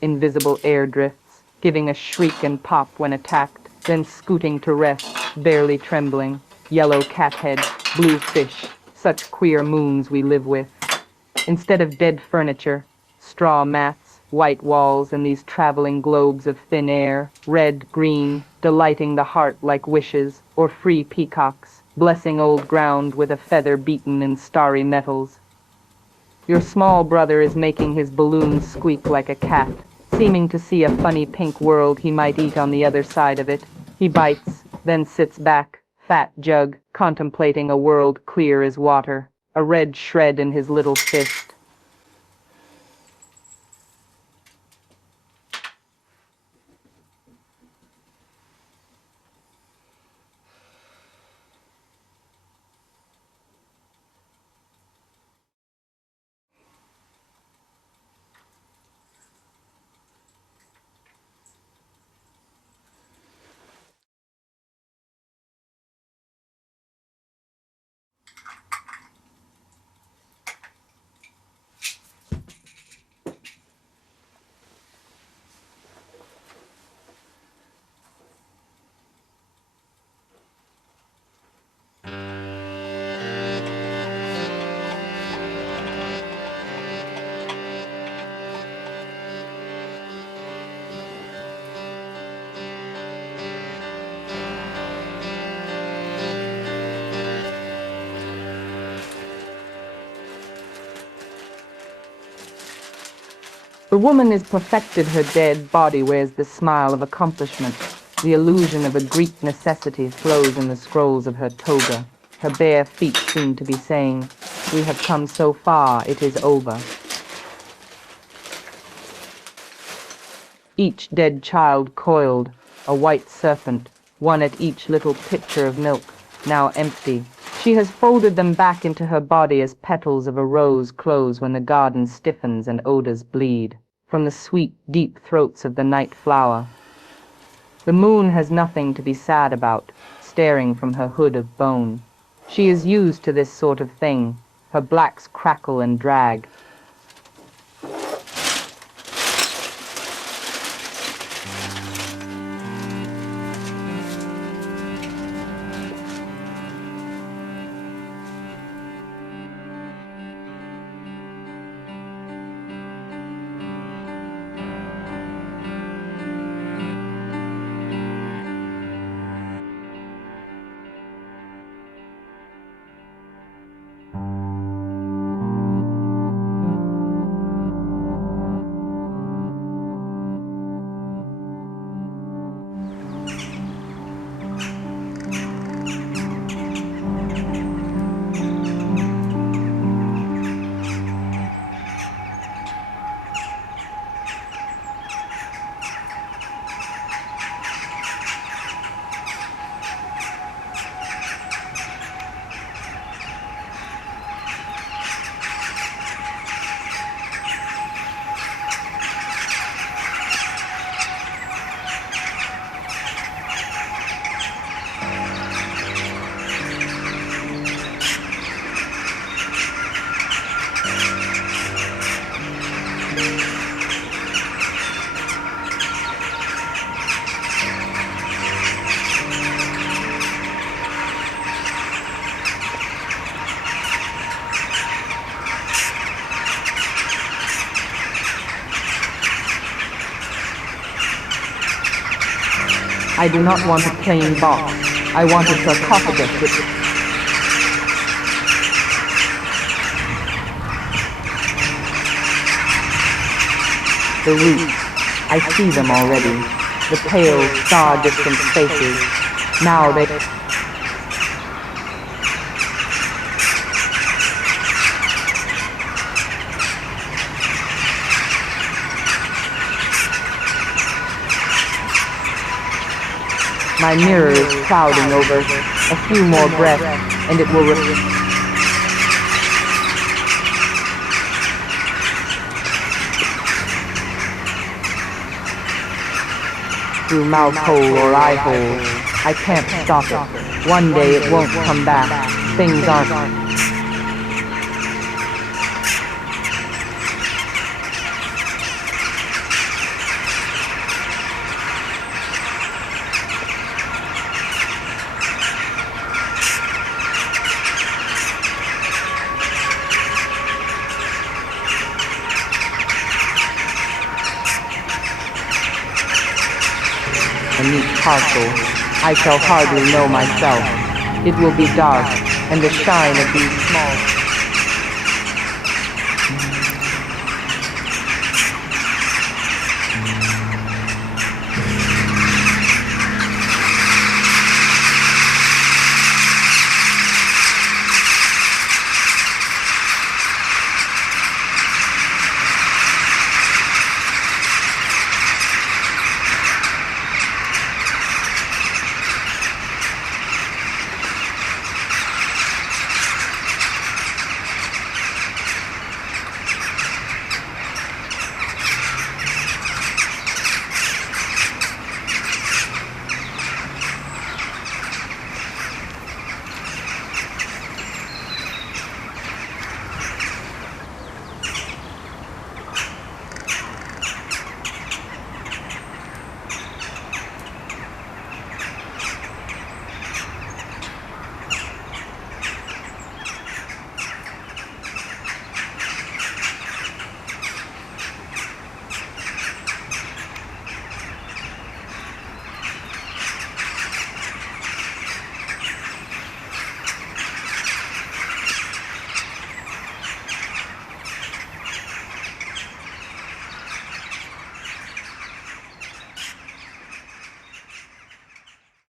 Invisible air drifts, giving a shriek and pop when attacked, then scooting to rest, barely trembling. Yellow cathead, blue fish, such queer moons we live with. Instead of dead furniture, straw mats, white walls and these traveling globes of thin air, red, green, delighting the heart like wishes, or free peacocks, blessing old ground with a feather beaten in starry metals. Your small brother is making his balloon squeak like a cat, seeming to see a funny pink world he might eat on the other side of it. He bites, then sits back, fat jug, contemplating a world clear as water, a red shred in his little fist. The woman is perfected, her dead body wears the smile of accomplishment. The illusion of a Greek necessity flows in the scrolls of her toga. Her bare feet seem to be saying, "We have come so far, it is over." Each dead child coiled, a white serpent, one at each little pitcher of milk, now empty. She has folded them back into her body as petals of a rose close when the garden stiffens and odors bleed from the sweet, deep throats of the night flower. The moon has nothing to be sad about, staring from her hood of bone. She is used to this sort of thing. Her blacks crackle and drag. I do not want a plain box. I want a sarcophagus with the roots. I see them already. The pale, star-distant faces. Now they... My mirror is clouding over. A few more breaths, and it will through mouth hole or eye hole. I can't stop it. One day it won't come back. Things aren't. A neat parcel. I shall hardly know myself. It will be dark, and the shine of these small